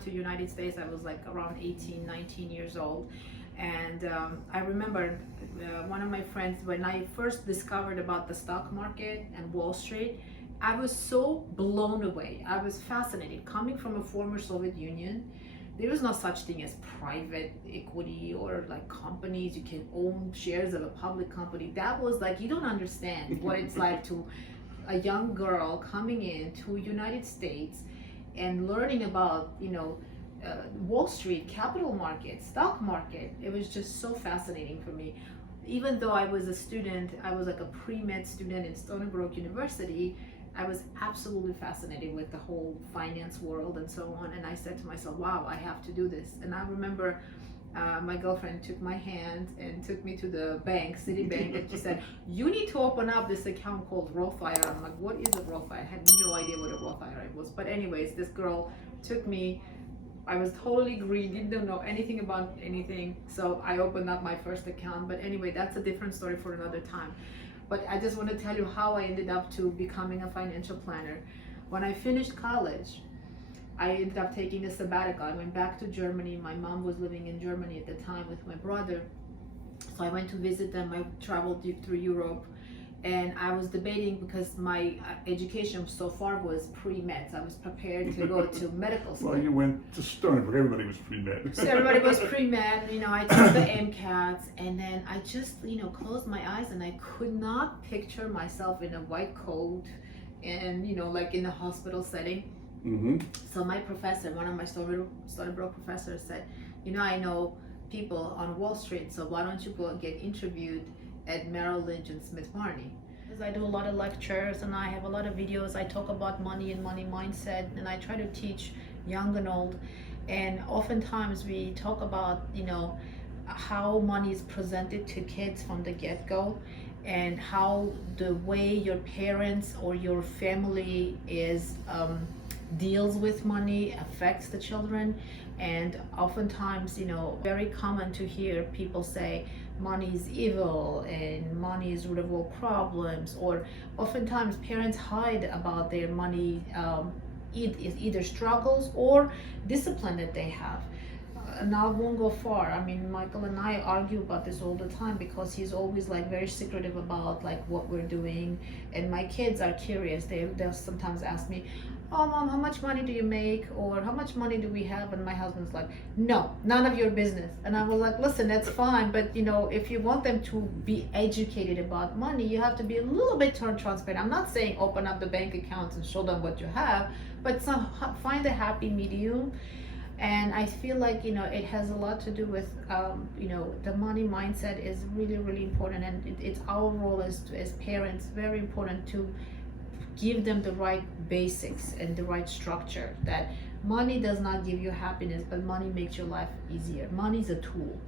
arrived to United States, I was like around 18, 19 years old. And I remember one of my friends, when I first discovered about the stock market and Wall Street, I was so blown away. I was fascinated. Coming from a former Soviet Union, there was no such thing as private equity or like companies. You can own shares of a public company. That was like, you don't understand what it's like to a young girl coming in to United States and learning about, Wall Street, capital market, stock market. It was just so fascinating for me. Even though I was a student, I was like a pre-med student in Stony Brook University, I was absolutely fascinated with the whole finance world and so on. And I said to myself, wow, I have to do this. And I remember my girlfriend took my hand and took me to the bank, Citibank, and she said, you need to open up this account called Roth IRA. I'm like, what is a Roth IRA? I had no idea what a Roth IRA was. But anyways, this girl took me. I was totally green, didn't know anything about anything. So I opened up my first account. But anyway, that's a different story for another time. But I just want to tell you how I ended up to becoming a financial planner. When I finished college, I ended up taking a sabbatical. I went back to Germany. My mom was living in Germany at the time with my brother. So I went to visit them. I traveled through Europe. And I was debating, because my education so far was pre-med. So I was prepared to go to medical school. Well, you went to Stony Brook. Everybody was pre-med. So everybody was pre-med. I took the MCATs, and then I just, closed my eyes, and I could not picture myself in a white coat and, like in a hospital setting. Mm-hmm. So my professor, one of my Stony Brook professors said, I know people on Wall Street, so why don't you go and get interviewed at Merrill Lynch and Smith Barney? Because I do a lot of lectures and I have a lot of videos. I talk about money and money mindset, and I try to teach young and old. And oftentimes we talk about, how money is presented to kids from the get-go, and how the way your parents or your family is deals with money affects the children. And oftentimes, very common to hear people say money is evil and money is root of all problems, or oftentimes parents hide about their money, either struggles or discipline that they have. And I won't go far. I mean, Michael and I argue about this all the time, because he's always like very secretive about like what we're doing. And my kids are curious. They'll sometimes ask me, oh mom, how much money do you make, or how much money do we have? And my husband's like, no, none of your business. And I was like, listen, that's fine, but if you want them to be educated about money, you have to be a little bit transparent. I'm not saying open up the bank accounts and show them what you have, but find a happy medium. And I feel like it has a lot to do with the money mindset is really, really important. And it's our role as parents, very important to give them the right basics and the right structure. That money does not give you happiness, but money makes your life easier. Money is a tool.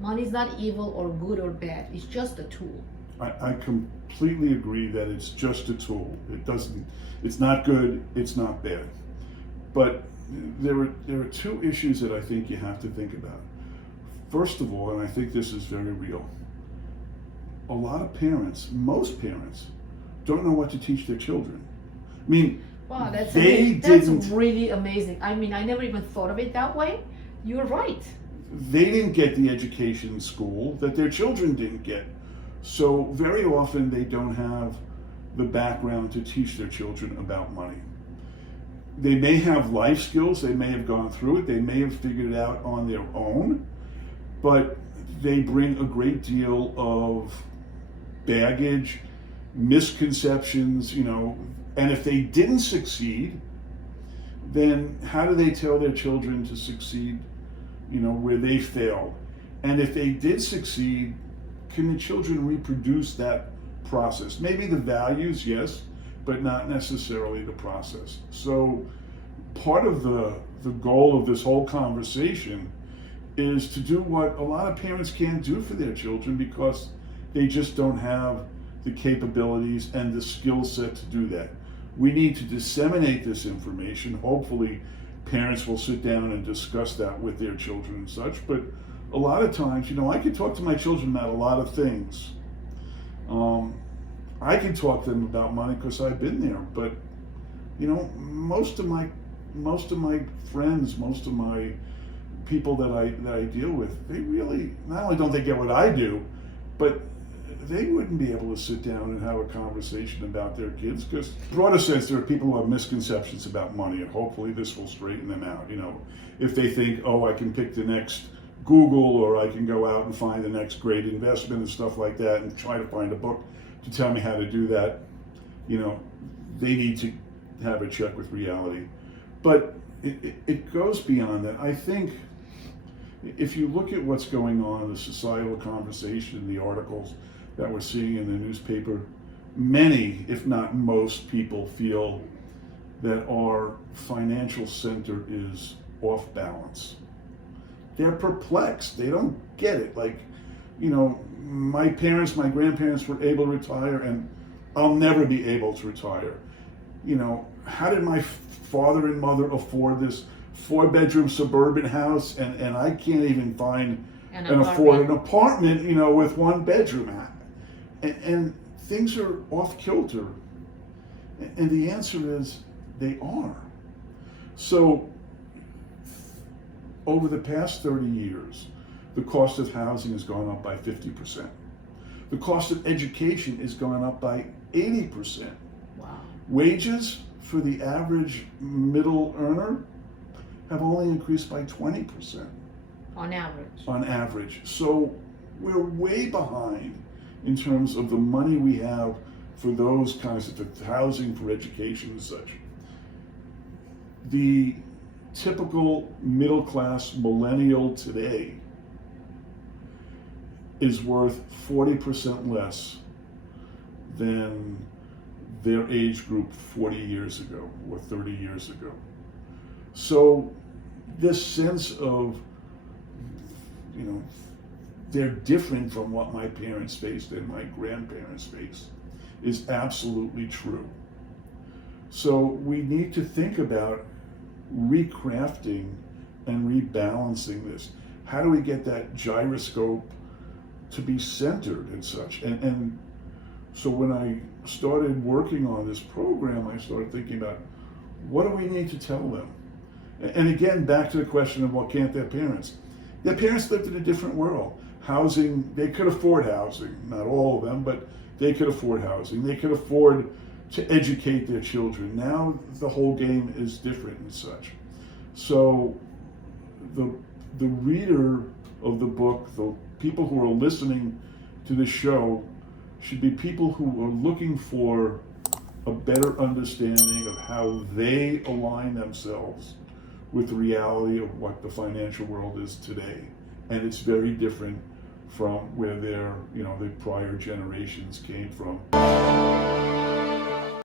Money is not evil or good or bad. It's just a tool. I completely agree that it's just a tool. It's not good, it's not bad. But there are two issues that I think you have to think about. First of all, and I think this is very real, a lot of parents, most parents, don't know what to teach their children. I mean, wow, that's really amazing. I mean, I never even thought of it that way. You're right. They didn't get the education in school that their children didn't get. So very often they don't have the background to teach their children about money. They may have life skills, they may have gone through it, they may have figured it out on their own, but they bring a great deal of baggage, misconceptions, and if they didn't succeed, then how do they tell their children to succeed, where they failed? And if they did succeed, can the children reproduce that process? Maybe the values, yes, but not necessarily the process. So part of the goal of this whole conversation is to do what a lot of parents can't do for their children, because they just don't have the capabilities and the skill set to do that. We need to disseminate this information. Hopefully parents will sit down and discuss that with their children and such, but a lot of times, I can talk to my children about a lot of things. I can talk to them about money because I've been there, but most of my most of my friends, most of my people that I deal with, they really, not only don't they get what I do, but they wouldn't be able to sit down and have a conversation about their kids, because in a broader sense, there are people who have misconceptions about money, and hopefully this will straighten them out. You know, if they think, oh, I can pick the next Google, or I can go out and find the next great investment and stuff like that, and try to find a book to tell me how to do that, you know, they need to have a check with reality. But it goes beyond that. I think if you look at what's going on in the societal conversation, the articles that we're seeing in the newspaper, many, if not most people, feel that our financial center is off balance. They're perplexed. They don't get it. Like, you know, my parents, my grandparents were able to retire, and I'll never be able to retire. You know, how did my father and mother afford this 4-bedroom suburban house, and I can't even find afford an apartment, you know, with 1 bedroom? And things are off kilter. And the answer is they are. So over the past 30 years, the cost of housing has gone up by 50%. The cost of education has gone up by 80%. Wow. Wages for the average middle earner have only increased by 20%. On average. On average. So we're way behind in terms of the money we have for those kinds of housing, for education and such. The typical middle class millennial today is worth 40% less than their age group 40 years ago or 30 years ago. So this sense of, you know, they're different from what my parents faced and my grandparents faced is absolutely true. So we need to think about recrafting and rebalancing this. How do we get that gyroscope to be centered and such? And so when I started working on this program, I started thinking about, what do we need to tell them? And again, back to the question of, well, can't their parents? Their parents lived in a different world. Housing, they could afford housing, not all of them, but they could afford housing. They could afford to educate their children. Now the whole game is different and such. So the reader of the book, the people who are listening to this show, should be people who are looking for a better understanding of how they align themselves with the reality of what the financial world is today. And it's very different from where their, you know, the prior generations came from.